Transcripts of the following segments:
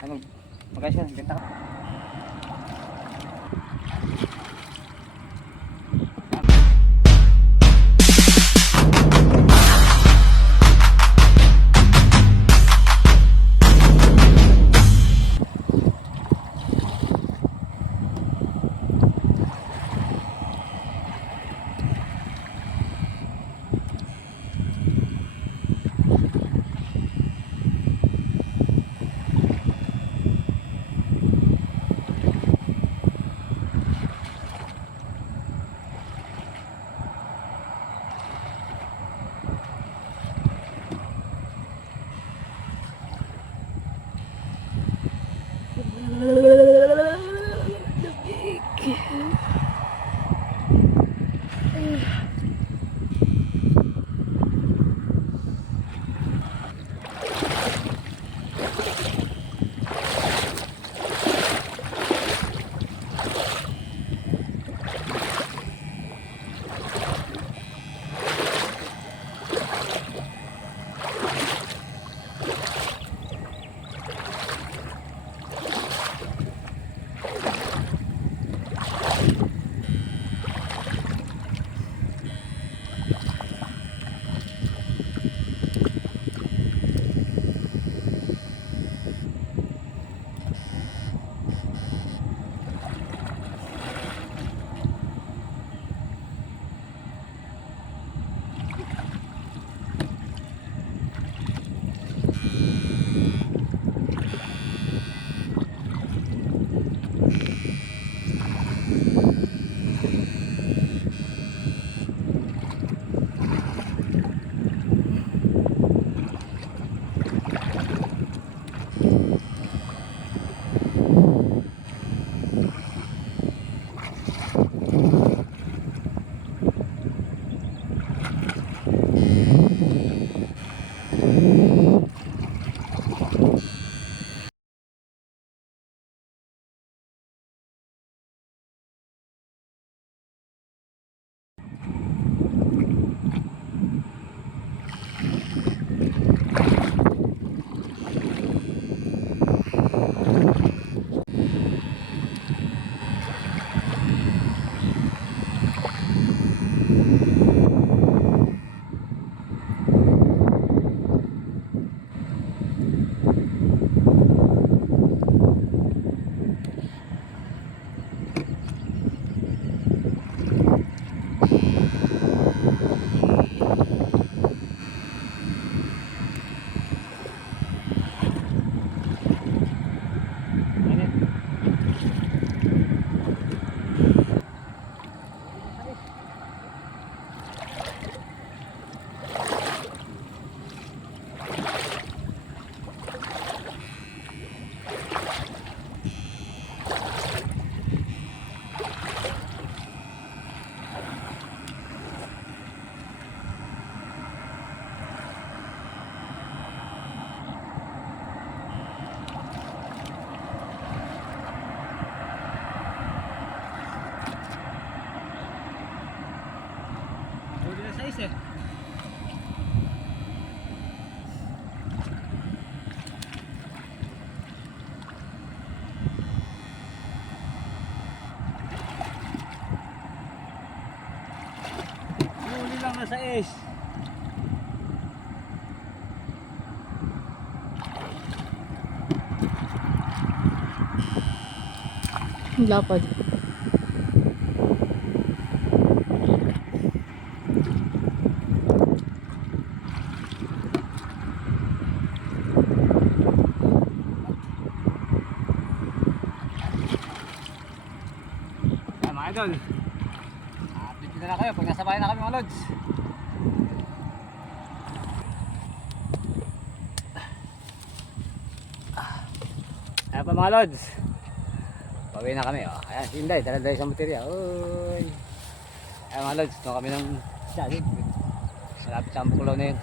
Ano, magkayos ka, benta ka. Eh. Huli lang na sa ace. Lapad. Idol, update na lang kayo pag nasa bahay na kami mga lods. Ayan pa mga lods, pauwi na kami. Oh. Ayan si Inday, dala-dala isang baterya. Uy. Ayan mga lods, doon kami ng salit. Malapit sa Ambukulaw na yun.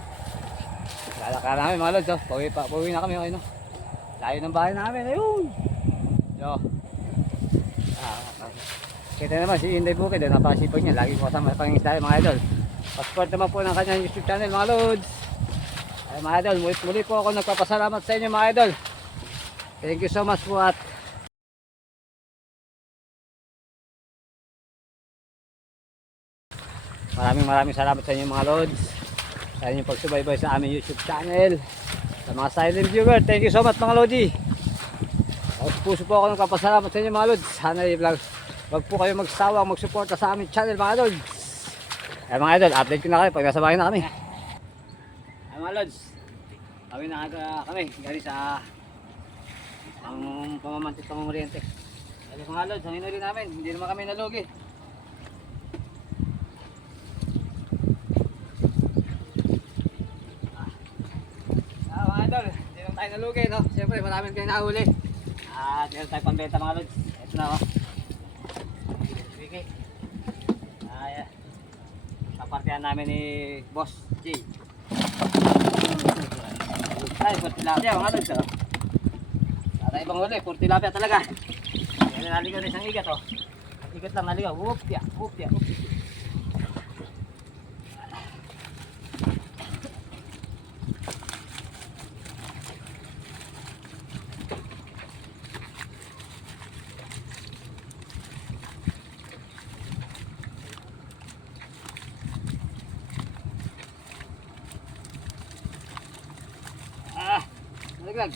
Lalakar namin mga lods. Oh. Pauwi na kami. Okay, no? Layo ng bahay namin. Ayun. Yo. Kita naman si Inday Bukid, napasipag niya, lagi ko kasama sa pangingisda mga idol. Passport naman po ng kanyang YouTube channel mga lods. Ay mga idol, muli po ako nagpapasalamat sa inyo mga idol. Thank you so much po at maraming salamat sa inyo mga lods. Sa inyong pagsubaybay sa aming YouTube channel. Sa mga silent viewer, thank you so much mga lodi. Puso po ako ng kapasalamat sa inyo mga lods. Sana i-vlog. Wag po kayo magsawang magsuporta sa aming channel mga lods. Eh mga idol, update ko na kayo pag nasa bahay na kami. Ay mga lods, kami na kami galing sa ang pamamantik pang Oriente. Ay mga lods, ang inuli namin, hindi naman kami nalugi. Mga idol, hindi naman tayo nalugi, no? Siyempre, maraming kayo nahuli. Hindi naman tayo pambenta mga lods. Ito na, oh. Sige. Ayan. Kapartihan namin ni Boss J. Ay, pur tilapia mga lods, oh. Tara ibang huli, pur tilapia talaga. Yan naligaw na isang igat, oh. Ang igat lang naligaw. Upya, upya, upya. Nalaglag.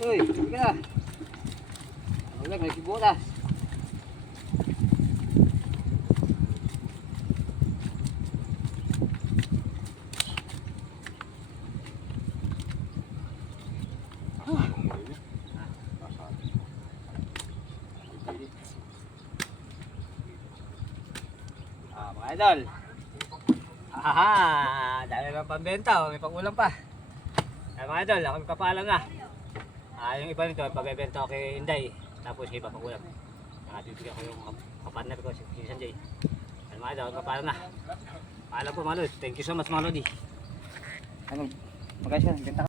Uy, sige na. Nalaglag, may sibutas. Mga idol. Haha, dami pang pambenta, oh. May pangulang pa. Ay mga idol, ako magpapaalam na. Yung iba nito, pagbebenta ko kay Inday. Tapos yung iba pangulang. Bibigyan ko yung kapartner ko, si Sanjay. Ay mga idol, magpapaalam na. Paalam po mga lodi. Thank you so much mga lodi. Ano, magkaya siya, benta ka.